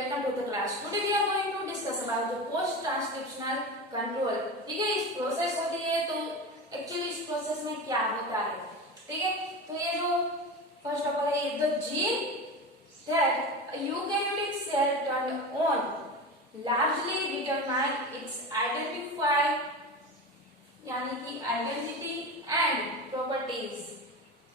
welcome to the class. Today we are going to discuss about the post transcriptional control. ठीक है, इस process होती है तो एक्चुअली इस प्रोसेस में क्या होता है, ठीक है। तो ये जो फर्स्ट ऑफ ऑल है the gene that eukaryotic cell turn on largely determine its identify यानी कि आइडेंटिटी एंड प्रॉपर्टीज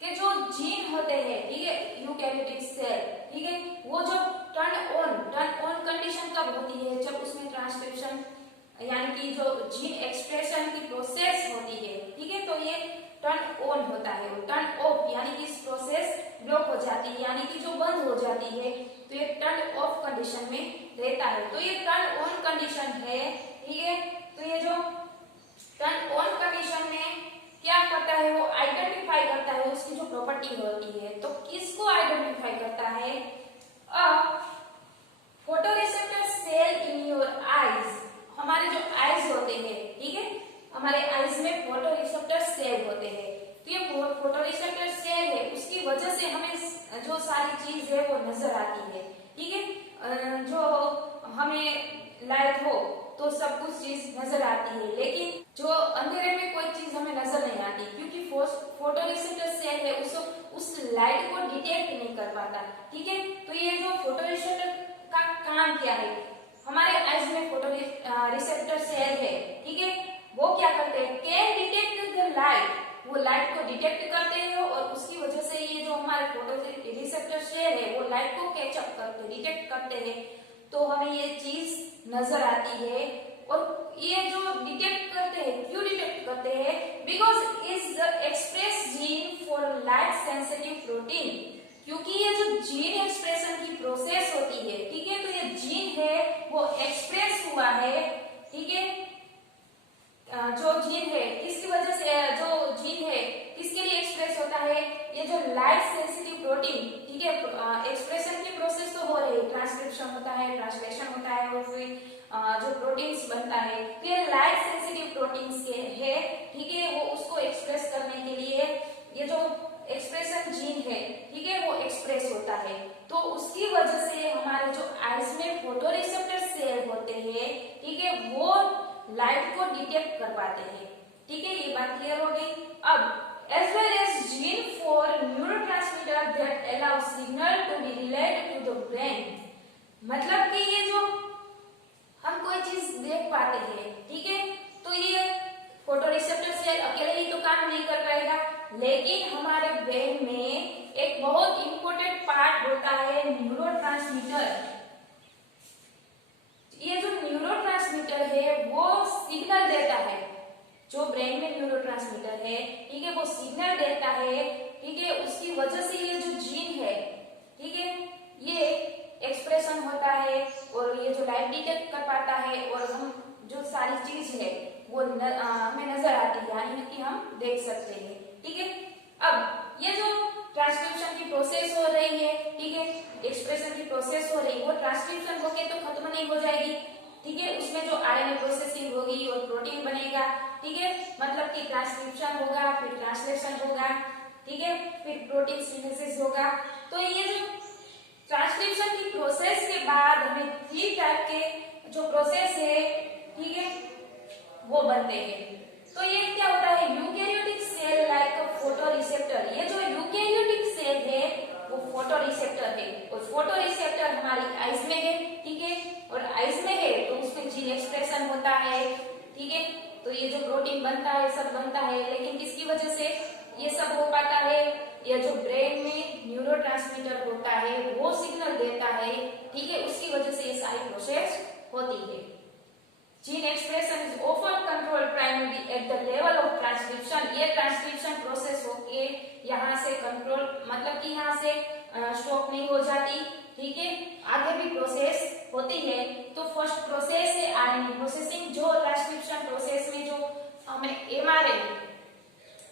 के जो जीन होते हैं, ठीक है, यूकैरियोटिक सेल, ठीक है, वो जब टर्न ऑन कंडीशन कब होती है, जब उसमें ट्रांसक्रिप्शन यानी कि जो जीन एक्सप्रेशन की प्रोसेस होती है, ठीक है, तो ये टर्न ऑन होता है। टर्न ऑफ यानी कि इस प्रोसेस ब्लॉक हो जाती है, यानी कि जो बंद हो जाती है, तो ये टर्न ऑफ कंडीशन में रहता है। तो ये टर्न ऑन कंडीशन है, ठीक है। तो ये जो टर्न ऑन कंडीशन में क्या करता है, वो आइडेंटिफाई करता है उसकी जो प्रॉपर्टी होती है। तो किसको आइडेंटिफाई करता है? Photoreceptor cell in your eyes, हमारे जो आईज होते हैं, ठीक है, हमारे आईज में फोटोरिसेप्टर सेल होते हैं। तो ये फोटोरिसेप्टर सेल है, उसकी वजह से हमें जो सारी चीज है वो नजर आती है, ठीक है। जो हमें लाइट हो तो सब कुछ चीज नजर आती है, लेकिन जो अंधेरे में कोई चीज हमें नजर नहीं आती, क्योंकि फोटोरिसेप्टर सेल है उस लाइट को डिटेक्ट नहीं कर पाता, ठीक है। तो ये जो फोटोरिसेप्टर का काम क्या है, हमारे आईज में फोटोरिसेप्टर सेल है, ठीक है, वो क्या करते हैं, कैन डिटेक्ट द लाइट, वो लाइट को डिटेक्ट करते हैं और उसकी वजह से ये जो हमारे फोटोरिसेप्टर सेल है वो लाइट को कैचअप करते, डिटेक्ट करते हैं, तो हमें ये चीज नजर आती है। और ये जो डिटेक्ट करते हैं, क्यों डिटेक्ट करते हैं? Because is the express gene for light sensitive protein, क्योंकि ये जो जीन एक्सप्रेशन की प्रोसेस होती है, ठीक है, तो ये जीन है वो एक्सप्रेस हुआ है, ठीक है। जो जीन है किसकी वजह से, जो जीन है किसके लिए एक्सप्रेस होता है, ये जो लाइट सेंसिटिव प्रोटीन, ठीक है, एक्सप्रेशन की प्रोसेस तो हो रही है, ट्रांसक्रिप्शन होता है, ट्रांसलेशन होता है और फिर जो प्रोटीन्स बनता है, तो ये लाइट सेंसिटिव प्रोटीन्स के है, ठीक है, वो उसको एक्सप्रेस करने के लिए ये जो एक्सप्रेशन जीन है, ठीक है, वो एक्सप्रेस होता है। तो उसकी वजह से हमारे जो आईज में फोटोरिसेप्टर सेल होते हैं, ठीक है, वो लाइट को डिटेक्ट कर पाते हैं, ठीक है, ये बात क्लियर हो गई। अब as well as gene for neurotransmitter that allow signal to be relayed to the brain, मतलब कि ये जो हम कोई चीज देख पाते हैं, ठीक है, तो ये फोटोरिसेप्टर सेल अकेले ही तो काम नहीं कर पाएगा, लेकिन हमारे ब्रेन में एक बहुत इंपॉर्टेंट पार्ट होता है न्यूरोट्रांसमीटर। ये जो न्यूरोट्रांसमीटर है वो सिग्नल देता है, जो ब्रेन में न्यूरोट्रांसमीटर है, ठीक है, वो सिग्नल देता है, ठीक है, उसकी वजह से ये जो जीन है, ठीक है, ये एक्सप्रेशन होता है और ये जो लाइट डिटेक्ट कर पाता है और हम जो सारी चीज है वो हमें नजर आती है, यानी कि हम देख सकते हैं, ठीक है। अब ये जो ट्रांसक्रिप्शन की प्रोसेस हो रही है, ठीक है, एक्सप्रेशन की प्रोसेस हो रही है, वो ट्रांसक्रिप्शन होके तो खत्म नहीं हो जाएगी, ठीक है, उसमें जो आरएनए प्रोसेसिंग होगी और प्रोटीन बनेगा, ठीक है, मतलब कि ट्रांसक्रिप्शन होगा, फिर ट्रांसलेशन होगा, ठीक है, फिर प्रोटीन सिंथेसिस होगा। तो ये जो ट्रांसक्रिप्शन की प्रोसेस के बाद हमें 3 टाइप के जो प्रोसेस है, ठीक है, वो बनते हैं। तो ये क्या होता है, यूकैरियोटिक सेल लाइक फोटोरिसेप्टर, ये जो यूकैरियोटिक सेल है वो फोटोरिसेप्टर है और फोटोरिसेप्टर हमारी आईज में है, ठीक है, और आईज में है तो उसमें जीन एक्सप्रेशन होता है, ठीक है, तो ये जो प्रोटीन बनता है सब बनता है, लेकिन किसकी वजह से ये सब हो पाता है, ये जो ब्रेन में न्यूरोट्रांसमीटर होता है वो सिग्नल देता है, ठीक है, उसकी वजह से ये सारी प्रोसेस होती है। Gene expression is often control primary at the level of transcription, ये ट्रांसक्रिप्शन प्रोसेस होके यहाँ से कंट्रोल मतलब कि यहाँ से स्टॉप नहीं हो जाती, ठीक है, आगे भी प्रोसेस होती है। तो फर्स्ट प्रोसेस है आरएनए प्रोसेसिंग, जो ट्रांसक्रिप्शन प्रोसेस में जो हमें एमआरएनए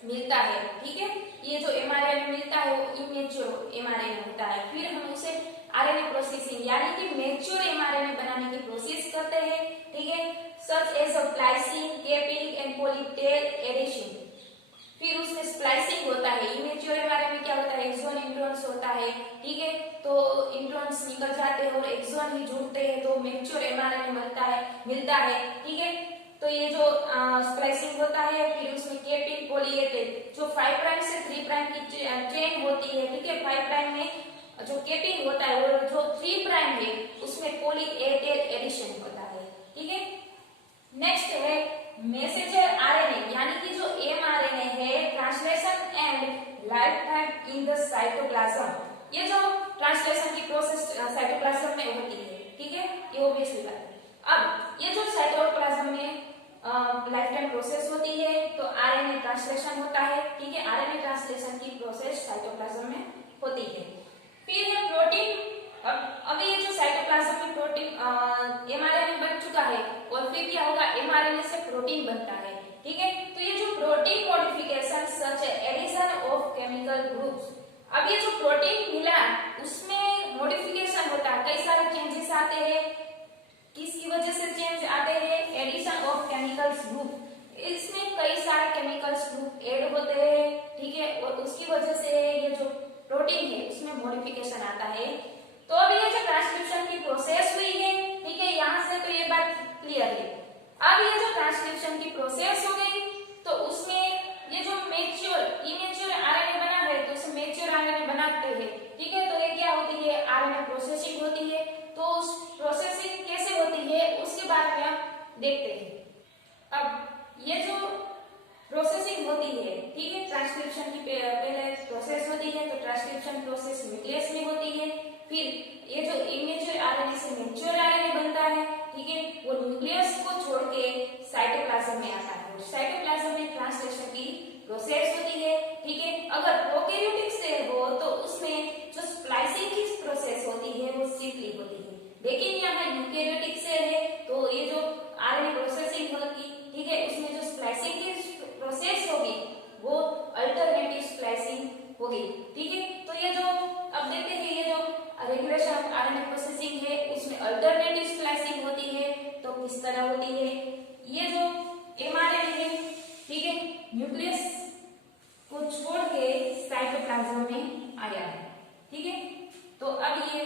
मिलता है, ठीक है, ये जो एमआरएनए मिलता है वो इमेच्योर एमआरएनए होता है, फिर हम उसे आरएनए प्रोसेसिंग यानी कि मैच्योर एमआरएनए बनाने की प्रोसेस करते हैं, ठीक है, such as glycine, capping and polypeptide addition. फिर उसमें स्प्लाइसिंग होता है, इमेच्योर एमआरएनए में क्या होता है, एक्सॉन इंट्रॉन्स होता है, ठीक है, तो इंट्रॉन इंट्रॉन्स निकल जाते हैं और एक्सॉन ही जुड़ते हैं तो मैच्योर एमआरएनए मिलता है। ठीक है, तो ये जो स्प्लाइसिंग होता है फिर उसमें कैपिंग पॉली ए टेल जो 5 प्राइम से 3 प्राइम की चेन होती है। ठीक है, 5 प्राइम में जो कैपिंग होता है और जो 3 प्राइम है उसमें पॉली ए टेल एडिशन होता है। ठीक है, नेक्स्ट है मैसेंजर आरएनए यानी कि जो एमआरएनए है translation and life time in the cytoplasm. ये जो ट्रांसलेशन की प्रोसेस साइटोप्लाज्म में होती है। ठीक है, ये ऑब्वियसली बात है। अब ये जो साइटोप्लाज्म में लाइफ टाइम प्रोसेस होती है तो आरएनए ट्रांसलेशन होता है। ठीक है, आरएनए ट्रांसलेशन की प्रोसेस साइटोप्लाज्म में होती है। फिर है प्रोटीन। अब ये जो साइटोप्लाज्म में प्रोटीन एमआरएनए बन चुका है और फिर क्या होगा, एमआरएनए से प्रोटीन बनता है। ठीक है, तो ये जो protein modification such addition of chemical groups, अब ये जो प्रोटीन मिला उसमें मॉडिफिकेशन होता है, कई सारे चेंजेस आते हैं। किसकी वजह से चेंज आते हैं, एडिशन ऑफ केमिकल्स ग्रुप। इसमें कई सारे केमिकल्स ग्रुप ऐड होते हैं। ठीक है, और उसकी वजह से ये जो प्रोटीन है उसमें मॉडिफिकेशन आता है। तो अब ये जो ट्रांसक्रिप्शन की प्रोसेस हुई है, ठीक है, यहाँ से तो ये बात क्लियर है। अब ये जो ट्रांसक्रिप्शन की प्रोसेस हो गई तो उसमें ये जो मैच्योर इमेच्योर आरएनए बना है तो उसे मैच्योर आरएनए बनाते हैं। ठीक है, तो ये क्या होती है, आरएनए प्रोसेसिंग होती है। तो उस प्रोसेसिंग कैसे होती है उसके बारे में हम देखते हैं। अब ये जो प्रोसेसिंग होती है, ठीक है, ट्रांसक्रिप्शन की पहले प्रोसेस होती है तो ट्रांसक्रिप्शन प्रोसेस न्यूक्लियस में होती है। फिर ये जो इमेच्योर आरएनए से मैच्योर आरएनए बनता है। ठीक है, वो न्यूक्लियस को छोड़ के साइटोप्लाज्म में आता है। साइटोप्लाज्म में ट्रांसलेशन की प्रोसेस होती है। ठीक है, अगर प्रोकैरियोटिक सेल हो तो उसमें जो स्प्लाइसिंग की प्रोसेस होती है वो सिंपली होती है, लेकिन यहाँ यूकैरियोटिक सेल है तो ये जो आरएनए प्रोसेसिंग होगी, ठीक है, उसमें जो स्प्लाइसिंग की प्रोसेस होगी वो अल्टरनेटिव स्प्लाइसिंग होगी। ठीक है, तो ये जो अब देखते हैं ये जो रेगुलेशन ऑफ आरएनए प्रोसेसिंग है उसमें अल्टरनेटिव स्प्लाइसिंग होती है। तो किस तरह होती है, ये जो एमआरएनए है, ठीक है, न्यूक्लियस को छोड़ के साइटोप्लाज्म में आया है। ठीक है, तो अब ये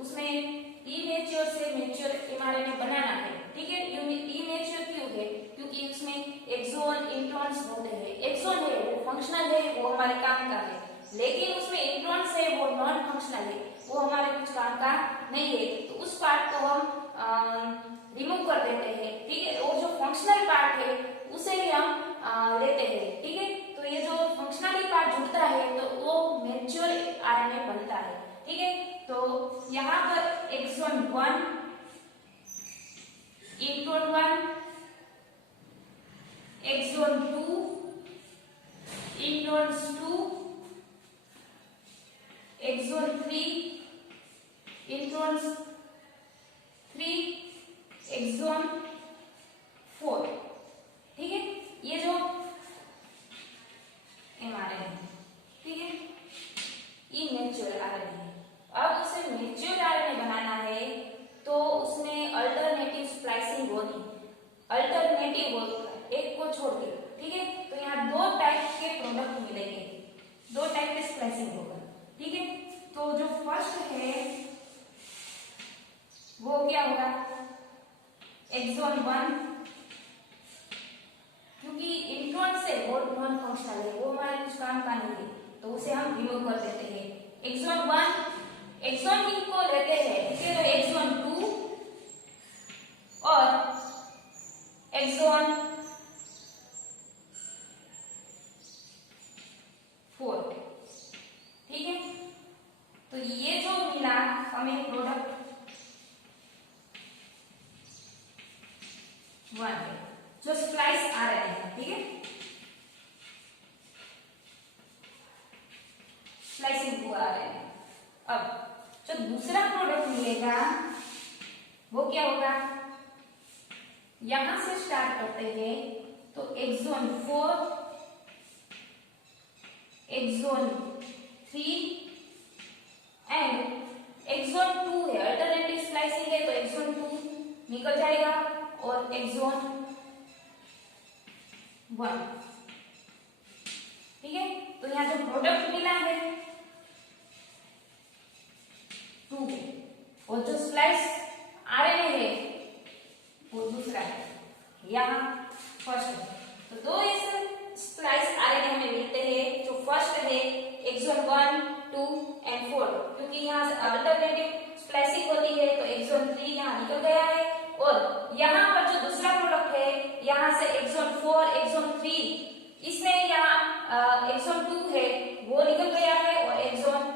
उसमें इमेच्योर से मैच्योर एमआरएनए बनाना है। ठीक है, इमेच्योर क्यों है, क्योंकि उसमें एक्सॉन इंट्रॉन्स होते हैं। एक्सॉन है वो फंक्शनल है, वो हमारे काम का है, लेकिन उसमें इंट्रॉन्स है वो नॉन फंक्शनल है, वो हमारे कुछ काम का नहीं है। तो उस पार्ट को हम रिमूव कर देते हैं। ठीक है, और जो फंक्शनल पार्ट है उसे ही हम लेते हैं। ठीक है, तो ये जो फंक्शनली पार्ट जुड़ता है तो वो मैच्योर आरएनए बनता है। ठीक है, तो यहाँ पर exon 1, intron 1, exon 2, introns 2, exon 3, introns 3, exon 4। ठीक है, ये जो एमआरएनए, ठीक है, ये मैच्योर आरएनए है। अब उसे मैच्योर आरएनए बनाना है तो उसमें अल्टरनेटिव स्प्लाइसिंग होगी। अल्टरनेटिव होगा एक को छोड़ के। ठीक है, तो यहाँ दो टाइप के प्रोडक्ट मिलेंगे, दो टाइप के स्प्लाइसिंग होगा। ठीक है, तो जो फर्स्ट है वो क्या होगा, एक्सॉन 1, क्योंकि इंट्रॉन से वो नॉन फंक्शनल है, वो हमारे कुछ काम का नहीं है, तो उसे हम रिमूव कर देते हैं। एक्सॉन 1, एक्सॉन को लेते हैं, ठीक है, तो एक्सॉन 2 और एक्सॉन 4। ठीक है, तो ये जो मिला हमें प्रोडक्ट 1 है जो स्प्लाइस आरएनए है। ठीक है, स्प्लाइसिंग हुआ आरएनए। अब जो दूसरा प्रोडक्ट मिलेगा वो क्या होगा, यहां से स्टार्ट करते हैं तो एक्सॉन 4, एक्सॉन 3 एंड एक्सॉन 2 है, अल्टरनेटिव स्प्लाइसिंग है तो एक्सॉन 2 निकल जाएगा और एक्सॉन 1। ठीक है, तो यहाँ जो प्रोडक्ट मिला है 2 है। स्प्लाइस आरएनए है वो दूसरा है, यहाँ फर्स्ट है। तो दो इस स्प्लाइस आरएनए हमें मिलते हैं। जो फर्स्ट है एक्सॉन 1, 2 एंड 4, क्योंकि यहाँ अल्टरनेटिव स्प्लाइसिंग होती है तो एक्सॉन 3 यहाँ निकल गया है, और यहाँ पर जो दूसरा प्रोडक्ट है यहाँ से एक्सॉन 4, एक्सॉन 3, इसमें यहाँ एक्सॉन 2 है वो निकल गया है, और एक्सॉन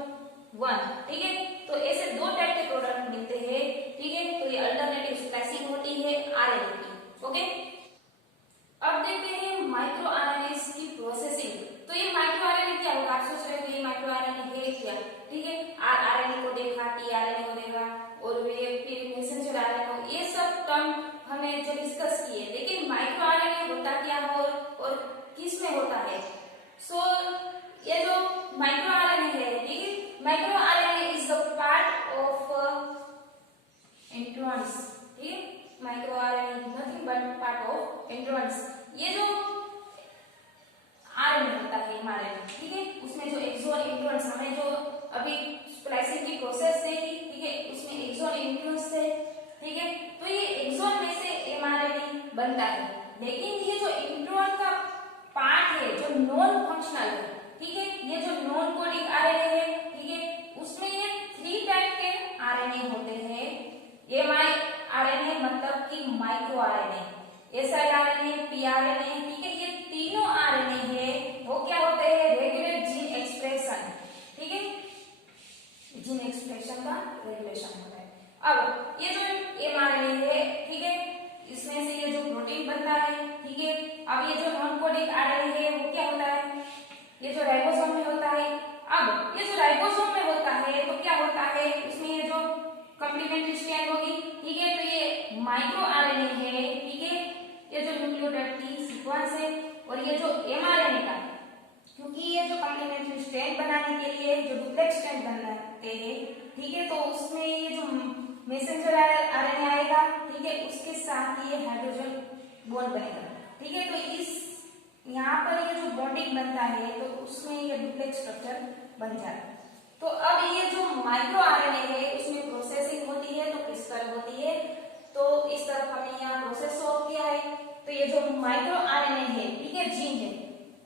1, ठीक है। तो ऐसे दो टाइप के प्रोडक्ट मिलते हैं, ठीक है। तो ये अल्टरनेटिव स्प्लाइसिंग होती है आरएनए की, ओके। अब देखते हैं माइक्रो आरएनए की प्रोसेसिंग। तो ये माइक्रो आरएनए क्या होगा, आप सोच रहे हो ये माइक्रो आरएनए है क्या, ठीक है। आरएनए को देखा, टीआरएनए को देखा, और फिर मैसेंजर आरएनए, ये सब टर्म हमने जो डिस्कस किए, लेकिन माइक्रो आरएनए होता क्या हो और किस में होता है। सो ये जो माइक्रो आरएनए है, ठीक है, micro RNA is the part of introns, ठीक है। Micro RNA is nothing but part of introns. ये जो आरएनए होता है हमारे, ठीक है, उसमें जो एक्सॉन इंट्रॉन्स हमें जो अभी स्प्लाइसिंग की प्रोसेस देखी, ठीक है, उसमें एक्सॉन इंट्रॉन्स है, ठीक है। तो ये एक्सॉन में से एमआरएनए बनता है, लेकिन ये जो इंट्रॉन का पार्ट है जो नॉन फंक्शनल है, ठीक है, ये जो नॉन कोडिंग आरएनए है, ठीक है, उसमें ये 3 टाइप के आरएनए होते हैं। एमआरएनए मतलब कि माइक्रो आरएनए, एसआरएनए, पीआरएनए, ठीक है, ये तीनों आरएनए है वो क्या होते हैं, रेगुलेट जीन एक्सप्रेशन, ठीक है, जीन एक्सप्रेशन का रेगुलेशन होता है। अब ये जो एमआरएनए है, ठीक है, इसमें से ये जो प्रोटीन बनता है, ठीक है। अब ये जो नॉन कोडिंग आरएनए है वो क्या होता है, ये जो राइबोसोम में होता है। अब ये जो राइबोसोम में होता है तो क्या होता है, उसमें ये जो कॉम्प्लीमेंट्री स्ट्रैंड होगी, ठीक है, तो ये माइक्रो आरएनए है, ठीक है, ये जो न्यूक्लियोटाइड की सीक्वेंस है, और ये जो एमआरएनए का, क्योंकि ये जो कॉम्प्लीमेंट्री स्ट्रैंड बनाने के लिए जो डुप्लेक्स स्ट्रैंड बनाते हैं, ठीक है, तो उसमें ये जो मैसेंजर आरएनए आएगा, ठीक है, उसके साथ ये हाइड्रोजन बॉन्ड बनेगा, ठीक है। तो इस यहाँ पर ये जो बॉन्डिंग बनता है तो उसमें ये डुप्लेक्स स्ट्रक्चर बन जाता है। तो अब ये जो माइक्रो आरएनए है उसमें प्रोसेसिंग होती है, तो क्रिस्टल होती है। तो इस तरफ हमने यहाँ प्रोसेस सॉल्व किया है। तो ये जो माइक्रो आरएनए है, ठीक है, जीन है,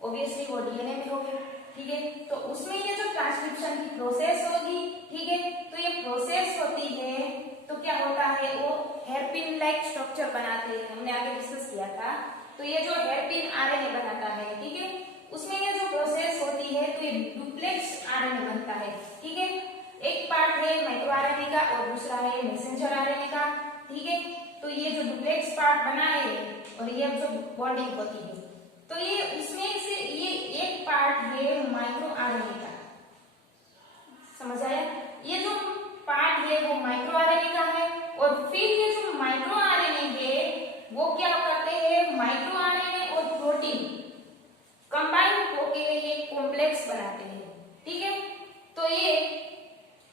ऑब्वियसली वो डीएनए में होगी, ठीक है। तो उसमें ये जो ट्रांसक्रिप्शन की प्रोसेस होगी, ठीक है, तो ये प्रोसेस होती है तो क्या होता है, वो हेयरपिन लाइक स्ट्रक्चर बनाते हैं, हमने आगे डिस्कस किया था। तो ये जो हेयरपिन आरएनए बनाता है, ठीक है, उसमें ये जो प्रोसेस होती है तो ये डुप्लेक्स आरएनए बनता है, ठीक है। एक पार्ट है माइक्रो आरएनए का और दूसरा है मैसेंजर आरएनए का, ठीक है। तो ये जो डुप्लेक्स पार्ट बना है और ये जो बॉन्डिंग होती है, तो ये उसमें से ये एक पार्ट है माइक्रो आरएनए का, समझ आया। ये जो पार्ट है वो माइक्रो आरएनए का है, और फिर ये जो माइक्रो आरएनए है वो क्या करते हैं, माइक्रो आरएनए और प्रोटीन कंबाइन होके ये कॉम्प्लेक्स बनाते हैं, ठीक है। तो ये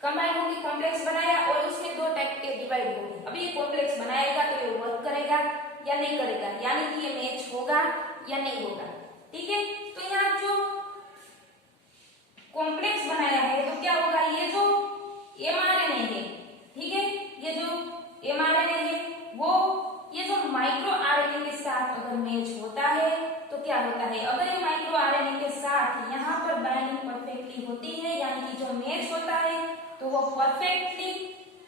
कंबाइन होके कॉम्प्लेक्स बनाया और उसमें 2 टाइप के डिवाइड होंगे। अभी ये कॉम्प्लेक्स बनाएगा तो ये वर्क करेगा या नहीं करेगा, यानी कि ये मैच होगा या नहीं होगा, ठीक है। तो यहाँ जो कॉम्प्लेक्स बनाया है तो क्या होगा, ये जो एमआरएनए है, ठीक है, ये जो एमआरएनए है वो ये जो माइक्रो आरएनए के साथ अगर मैच होता है तो क्या होता है, अगर ये माइक्रो आरएनए के साथ यहाँ पर बाइंडिंग परफेक्टली होती है, यानी कि जो मैच होता है तो वो परफेक्टली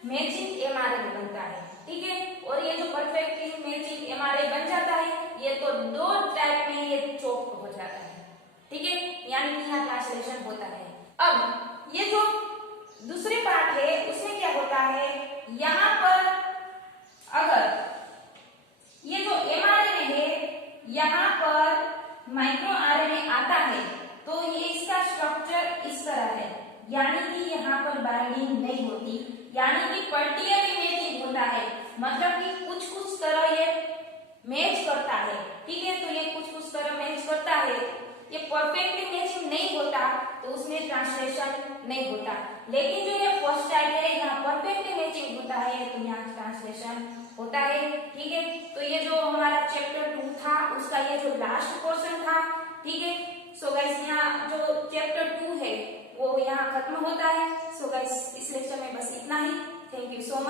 मैचिंग एमआरएनए बनता है, ठीक है। और ये जो परफेक्टली मैचिंग एमआरएनए बन जाता है ये तो 2 टाइप में ये चोक हो जाता है, ठीक है, यानी कि यहाँ ट्रांसलेशन होता है। अब ये जो दूसरी पार्ट है उसमें क्या होता है, यहाँ पर अगर ये जो एमआरएनए है यहाँ पर माइक्रो आरएनए आता है तो ये इसका स्ट्रक्चर इस तरह है, यानी कि यहाँ पर बाइंडिंग नहीं होती, यानी कि पर्टिकुलरली मैचिंग होता है, मतलब कि कुछ तरह ये मैच करता है, ठीक है। तो ये कुछ तरह मैच करता है, ये परफेक्टली मैचिंग नहीं होता तो उसमें ट्रांसलेशन नहीं होता। लेकिन जो ये फर्स्ट टाइप है यहाँ परफेक्टली मैचिंग होता है तो यहाँ ट्रांसलेशन होता है, ठीक है। तो ये जो हमारा चैप्टर 2 था उसका ये जो लास्ट पोर्शन था, ठीक है। सो गाइस यहाँ जो चैप्टर 2 है वो यहाँ खत्म होता है। सो गाइस इस लेक्चर में बस इतना ही। Thank you so much.